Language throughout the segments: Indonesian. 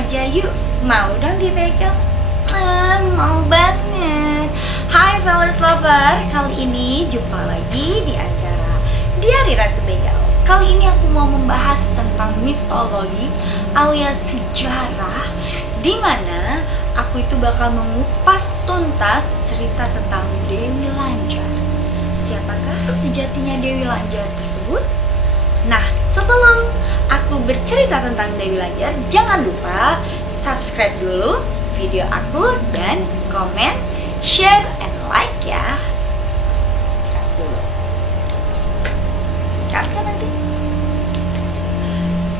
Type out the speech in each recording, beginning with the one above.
aja yuk. Mau dong dipegang? Mau banget. Hai Felis Lover, kali ini jumpa lagi di acara Diari Ratu Begal. Kali ini aku mau membahas tentang mitologi alias sejarah, di mana aku itu bakal mengupas tuntas cerita tentang Dewi Lanjar. Siapakah sejatinya Dewi Lanjar tersebut? Nah, sebelum aku bercerita tentang Dewi Lanjar, jangan lupa subscribe dulu video aku dan komen, share, and like ya. Cut dulu. Cut kan nanti.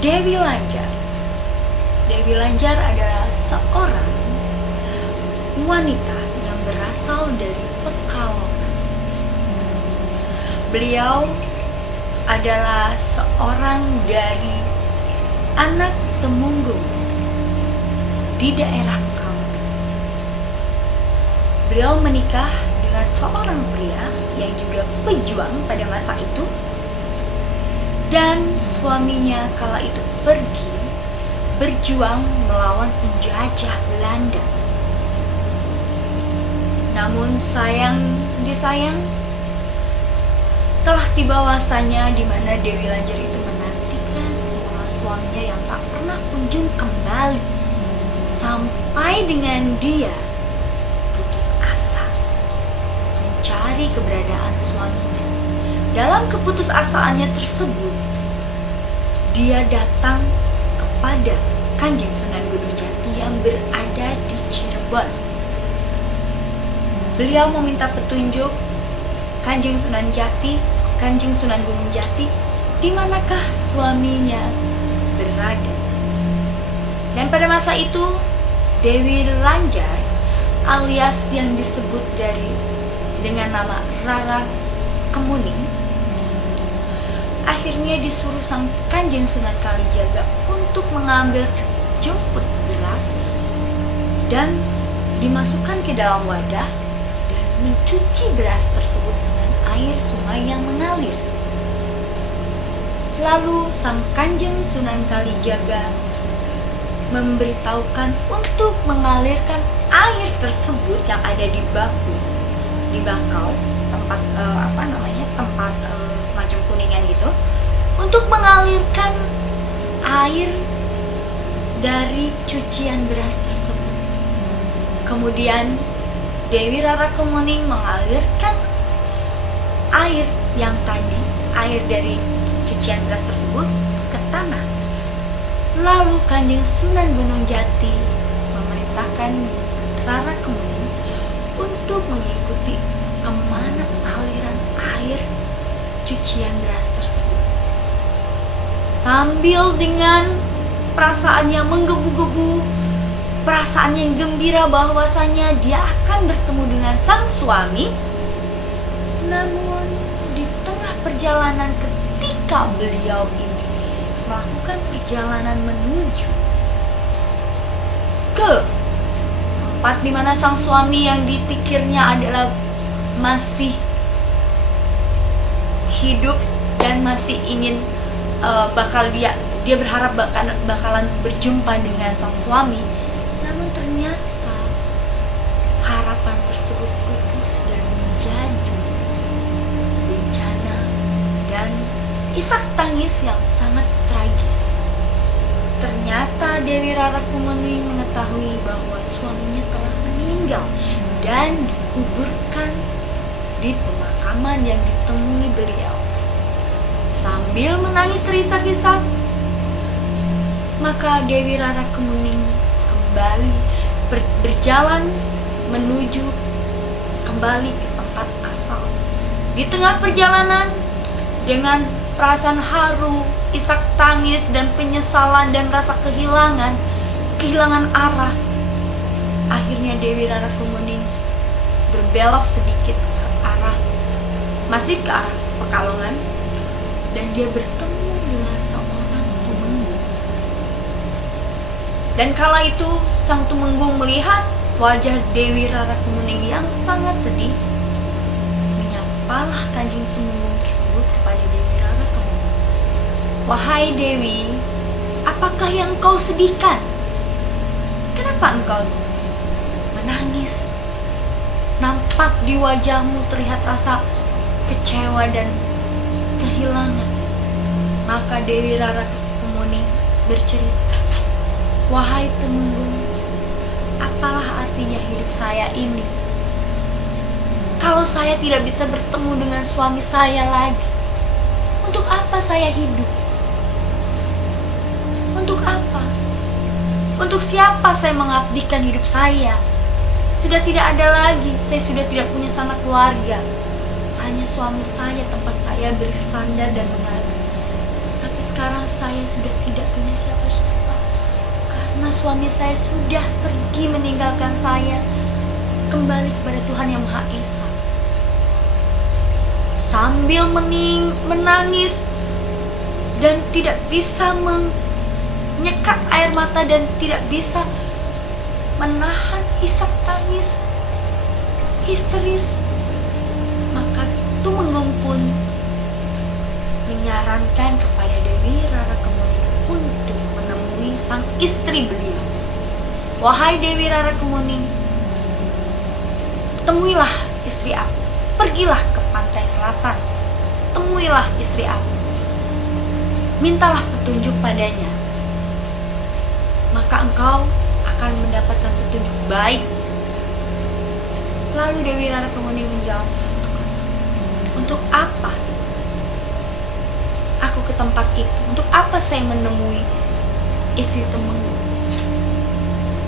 Dewi Lanjar. Dewi Lanjar adalah seorang wanita yang berasal dari Pekalongan. Beliau adalah seorang dari anak Temunggung di daerah Kalbar. Beliau menikah dengan seorang pria yang juga pejuang pada masa itu, dan suaminya kala itu pergi berjuang melawan penjajah Belanda. Namun sayang disayang, setelah tiba masanya di mana Dewi Lanjar itu menantikan seorang suaminya yang tak pernah kunjung kembali, sampai dengan dia putus asa mencari keberadaan suaminya. Dalam keputusasaannya tersebut, dia datang kepada Kanjeng Sunan Gunung Jati yang berada di Cirebon. Beliau meminta petunjuk Kanjeng Sunan Gunung Jati, di manakah suaminya berada. Dan pada masa itu, Dewi Lanjar alias yang disebut dengan nama Rara Kemuning akhirnya disuruh sang Kanjeng Sunan Kalijaga untuk mengambil sejumput beras dan dimasukkan ke dalam wadah dan mencuci beras tersebut dengan air sungai yang mengalir. Lalu sang Kanjeng Sunan Kalijaga memberitahukan untuk mengalirkan air tersebut yang ada di bakau tempat tempat semacam kuningan gitu, untuk mengalirkan air dari cucian beras tersebut. Kemudian Dewi Rara Kemuning mengalirkan air dari cucian beras tersebut ke tanah. Lalu Kanjeng Sunan Gunung Jati memerintahkan Rara Kemuning untuk mengikuti kemana aliran air cucian beras tersebut, sambil dengan perasaannya menggebu-gebu, perasaannya yang gembira bahwasanya dia akan bertemu dengan sang suami. Namun di tengah perjalanan ketika beliau ini melakukan perjalanan menuju ke tempat di mana sang suami yang dipikirnya adalah masih hidup dan masih ingin dia berharap bakalan berjumpa dengan sang suami, namun ternyata harapan tersebut pupus dan menjadi bencana dan isak tangis yang sangat tragis. Ternyata Dewi Rara Kemuning mengetahui bahwa suaminya telah meninggal dan dikuburkan di pemakaman yang ditemui beliau. Sambil menangis terisak-isak, maka Dewi Rara Kemuning kembali berjalan menuju kembali ke tempat asal. Di tengah perjalanan, dengan perasaan haru, isak tangis, dan penyesalan dan rasa kehilangan arah, akhirnya Dewi Rara Kemuning berbelok sedikit ke arah Pekalongan, dan dia bertemu dengan seorang tumenggung. Dan kala itu sang tumenggung melihat wajah Dewi Rara Kemuning yang sangat sedih, menyapalah Kanjeng Tumenggung tersebut kepada Dewi Rara Kemuning. "Wahai Dewi, apakah yang kau sedihkan?" Kenapa engkau menangis? Nampak di wajahmu terlihat rasa kecewa dan kehilangan. Maka Dewi Rara Kemuning bercerita, "Wahai Temenggung, apalah artinya hidup saya ini? Kalau saya tidak bisa bertemu dengan suami saya lagi, untuk apa saya hidup? Untuk apa? Untuk siapa saya mengabdikan hidup saya? Sudah tidak ada lagi, saya sudah tidak punya sanak keluarga. Hanya suami saya tempat saya bersandar dan mengadu. Tapi sekarang saya sudah tidak punya siapa-siapa, karena suami saya sudah pergi meninggalkan saya, kembali kepada Tuhan Yang Maha Esa." Sambil menangis dan tidak bisa menyekat air mata dan tidak bisa menahan isak tangis histeris, maka Tumenggung pun menyarankan kepada Dewi Rara Kemuning untuk menemui sang istri beliau. "Wahai Dewi Rara Kemuning, temuilah istri aku. Pergilah ke pantai selatan, temuilah istri aku. Mintalah petunjuk padanya, maka engkau akan mendapatkan petunjuk baik." Lalu Dewi Rara Kemuning menjawab satu kata, "Untuk apa aku ke tempat itu? Untuk apa saya menemui istri Temenggung?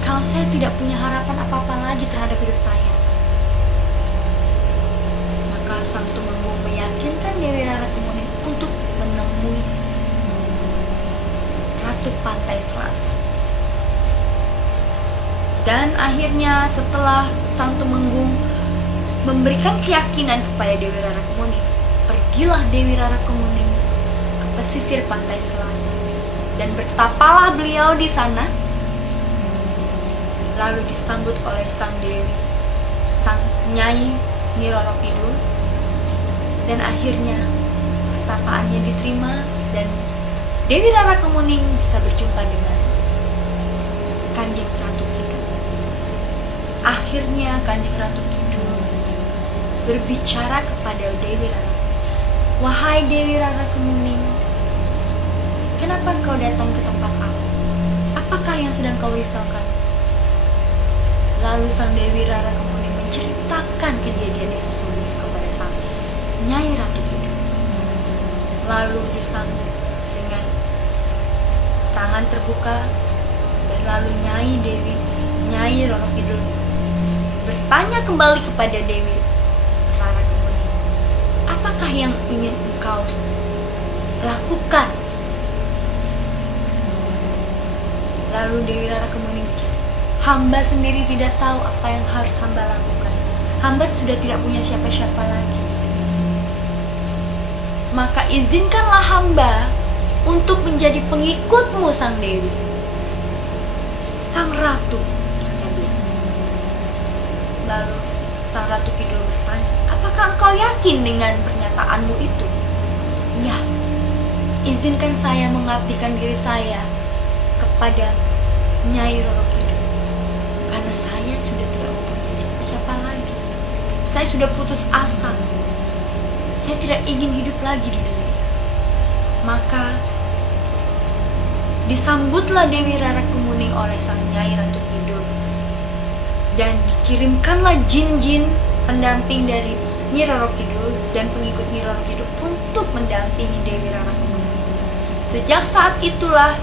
Kalau saya tidak punya harapan apa-apa lagi terhadap hidup saya." Maka sang Tumenggung meyakinkan Dewi Rara Kemuning untuk menemui Ratu Pantai Selatan. Dan akhirnya setelah sang Tumenggung memberikan keyakinan kepada Dewi Rara Kemuning, pergilah Dewi Rara Kemuning ke pesisir pantai selatan dan bertapalah beliau di sana. Lalu disambut oleh sang Dewi, sang Nyai Nyi Roro Kidul, dan akhirnya pertapaannya diterima dan Dewi Rara Kemuning bisa berjumpa dengan Kanjeng Ratu Kidul. Akhirnya Kanjeng Ratu Kidul berbicara kepada Dewi Rara, "Wahai Dewi Rara Kemuning, kenapa kau datang ke tempat aku? Apakah yang sedang kau risaukan?" Lalu sang Dewi Rara Kemuning menceritakan kejadian yang sesungguhnya kepada sang Nyai Ratu Kidul. Lalu disambut dengan tangan terbuka, dan lalu Nyai Roro Kidul bertanya kembali kepada Dewi Rara Kemuning, "Apakah yang ingin engkau lakukan?" Lalu Dewi Rara Kemuning bicara, "Hamba sendiri tidak tahu apa yang harus hamba lakukan. Hamba sudah tidak punya siapa-siapa lagi. Maka izinkanlah hamba untuk menjadi pengikutmu, sang Dewi." "Sang Ratu," kata dia. Lalu sang Ratu Kidul bertanya, "Apakah engkau yakin dengan pernyataanmu itu?" "Ya, izinkan saya mengabdikan diri saya kepada Nyai Roro Kidul, karena saya sudah tidak mempunyai siapa-siapa lagi. Saya sudah putus asa. Saya tidak ingin hidup lagi di dunia." Maka disambutlah Dewi Rara Kemuning oleh sang Nyai Ratu Kidul, dan dikirimkanlah jin-jin pendamping dari Nyi Roro Kidul dan pengikut Nyi Roro Kidul untuk mendampingi Dewi Rara Kemuning. Sejak saat itulah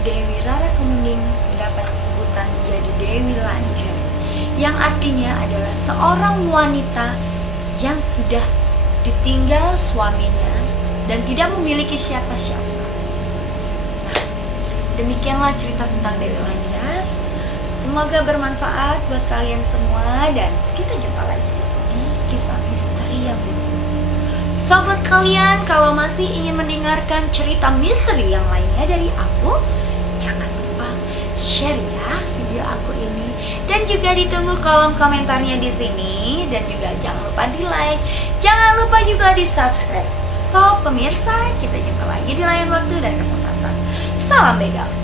Dewi Rara Kemuning mendapat sebutan menjadi Dewi Lanjar, yang artinya adalah seorang wanita yang sudah ditinggal suaminya dan tidak memiliki siapa-siapa. Nah, demikianlah cerita tentang Dewi Lanjar. Semoga bermanfaat buat kalian semua, dan kita jumpa lagi di kisah misteri yang berikutnya. Sobat kalian, kalau masih ingin mendengarkan cerita misteri yang lainnya dari aku, jangan lupa share ya video aku ini, dan juga ditunggu kolom komentarnya di sini, dan juga jangan lupa di like, jangan lupa juga di subscribe. So pemirsa, kita jumpa lagi di lain waktu dan kesempatan. Salam begal.